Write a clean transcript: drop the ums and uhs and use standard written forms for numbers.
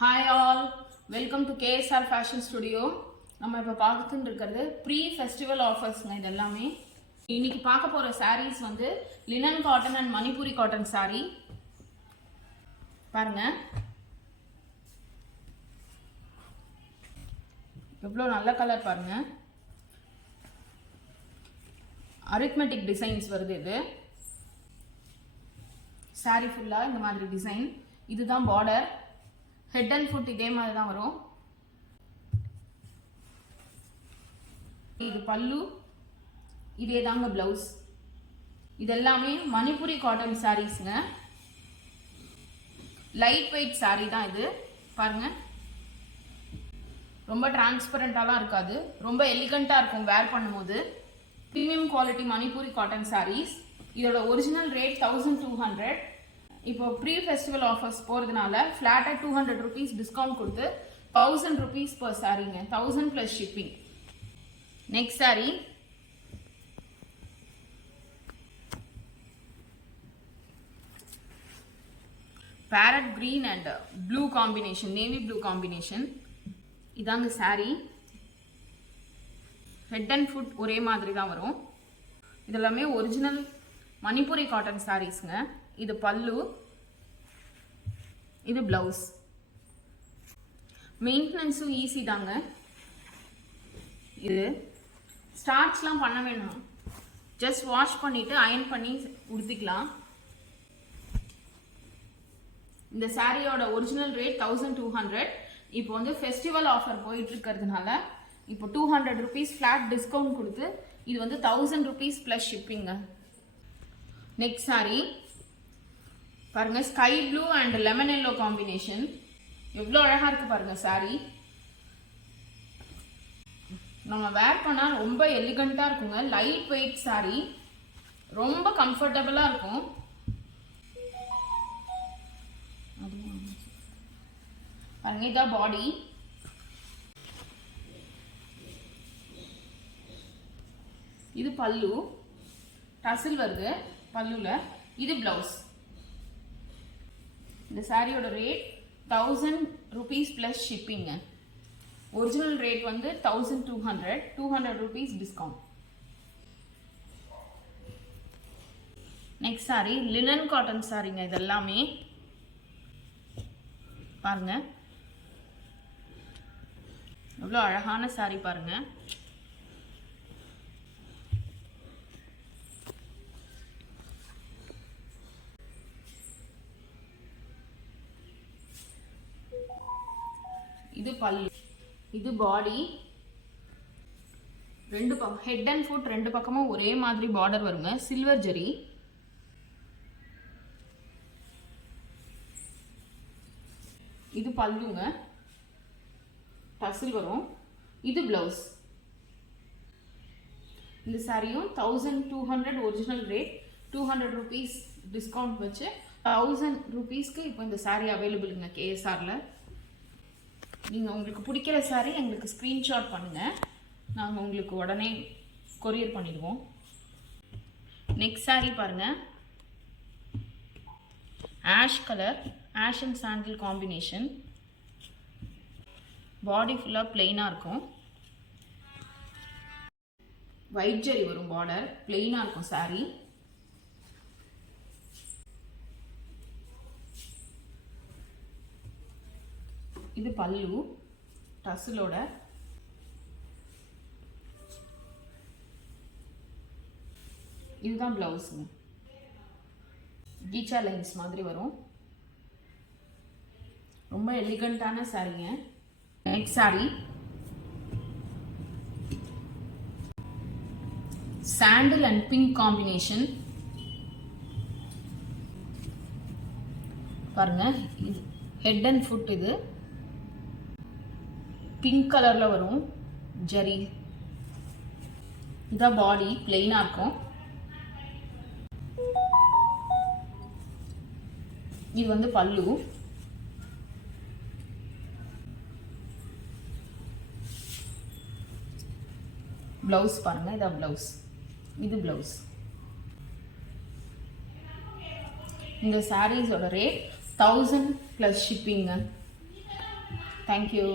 Hi all, welcome to KSR Fashion Studio. நம்ம இப்போ பார்த்துட்டு இருக்கிறது ப்ரீ ஃபெஸ்டிவல் ஆஃபர்ஸ்ங்க. இது எல்லாமே இன்னைக்கு பார்க்க போகிற சாரீஸ் வந்து linen cotton and Manipuri cotton sari. பாருங்க எவ்வளோ நல்ல கலர் பாருங்க. அரித்மெட்டிக் டிசைன்ஸ் வருது. இது சாரீ ஃபுல்லாக இந்த மாதிரி டிசைன். இதுதான் பார்டர். ஹெட் அண்ட் ஃபுட் இதே மாதிரி தான் வரும். இது பல்லு, இதே தாங்க பிளவுஸ். இது எல்லாமே மணிப்பூரி காட்டன் சாரீஸ்ங்க. லைட் வெயிட் சாரீ தான் இது. பாருங்க ரொம்ப டிரான்ஸ்பரண்டாலாம் இருக்காது, ரொம்ப எலிகண்டா இருக்கும் வேர் பண்ணும்போது. Premium quality Manipuri cotton sarees. இதோட ஒரிஜினல் ரேட் 1200. இப்போ ப்ரீ ஃபெஸ்டிவல் ஆஃபர்ஸ் போகிறதுனால ஃப்ளாட்டாக 200 rupees டிஸ்கவுண்ட் கொடுத்து 1000 rupees per சாரீங்க. 1000 + shipping. Next sari farad green and blue combination, navy blue combination. இதாங்க சாரீ. ஹெட் அண்ட் ஃபுட் ஒரே மாதிரி தான் வரும். இதெல்லாமே ஒரிஜினல் மணிப்பூரி காட்டன் சாரீஸ்ங்க. இது பல்லு, இது பிளவுஸ். மெயின்டெனன்ஸும் ஈஸி தாங்க. இது ஸ்டார்ச்லாம் பண்ண வேணும், ஜஸ்ட் வாஷ் பண்ணிட்டு அயன் பண்ணி உடுத்திக்கலாம். இந்த சாரியோட ஒரிஜினல் ரேட் 1200. இப்போ வந்து ஃபெஸ்டிவல் ஆஃபர் போயிட்டு இருக்கிறதுனால இப்போ 200 rupees ஃபிளாட் டிஸ்கவுண்ட் கொடுத்து இது வந்து 1000 rupees + ஷிப்பிங்க. நெக்ஸ்ட் சாரீ பாருங்க, sky blue and lemon yellow combination. எவ்வளோ அழகா இருக்கு பாருங்க சாரீ. நம்ம வேர் பண்ணா ரொம்ப எலிகண்டா இருக்குங்க. லைட் வெயிட் சாரீ, ரொம்ப கம்ஃபர்டபுளா இருக்கும். பாருங்க இதான் பாடி. இது பல்லு, டசில் வருது பல்லுல. இது பிளவுஸ். இந்த சாரியோட ரேட் 1000 rupees + ஷிப்பிங்க. ஒரிஜினல் ரேட் வந்து 1200. 200 rupees discount. Next sorry linen cotton சாரிங்க. இது எல்லாமே பாருங்க எவ்வளோ அழகான சாரி பாருங்க. இது பல்லு, இது பாடி. ரெண்டு பக்கம் ஹெட் அண்ட் ஃபுட் ரெண்டு பக்கமும் ஒரே மாதிரி பார்டர் வருங்க, சில்வர் ஜெரி. இது பல்லுங்க, டசில் வரும். இது பிளவுஸ். இந்த சாரியும் 1200 ஒரிஜினல் ரேட், 200 rupees டிஸ்கவுண்ட் வச்சு 1000 rupeesக்கு இப்போ இந்த சாரி அவைலபிளுங்க கேஎஸ்ஆர்ல. நீங்கள் உங்களுக்கு பிடிக்கிற சாரி எங்களுக்கு ஸ்க்ரீன்ஷாட் பண்ணுங்கள், நாங்கள் உங்களுக்கு உடனே கொரியர் பண்ணிடுவோம். நெக்ஸ்ட் சாரி பாருங்கள், ash colour, ash and sandal combination. Body ஃபுல்லாக பிளெயினாக இருக்கும். ஒயிட் ஜெரி வரும் பார்டர், பிளெயினாக இருக்கும் சாரி. இது பல்லு டசிலோட. இதுதான் பிளவுஸுங்க. கீச்சா லைன்ஸ் மாதிரி வரும். ரொம்ப எலிகண்டான சாரீங்க. Next saree sandal and pink combination. பாருங்க இது ஹெட் அண்ட் ஃபுட். இது பிங்க் கலர்ல வரும் ஜரி. இதான் பாடி, பிளெயினா இருக்கும். இது வந்து பல்லு. பிளவுஸ் பாருங்க, இதான் பிளவுஸ். இது பிளவுஸ். இந்த சாரீஸோட ரேட் 1000 + ஷிப்பிங்க. தேங்க்யூ.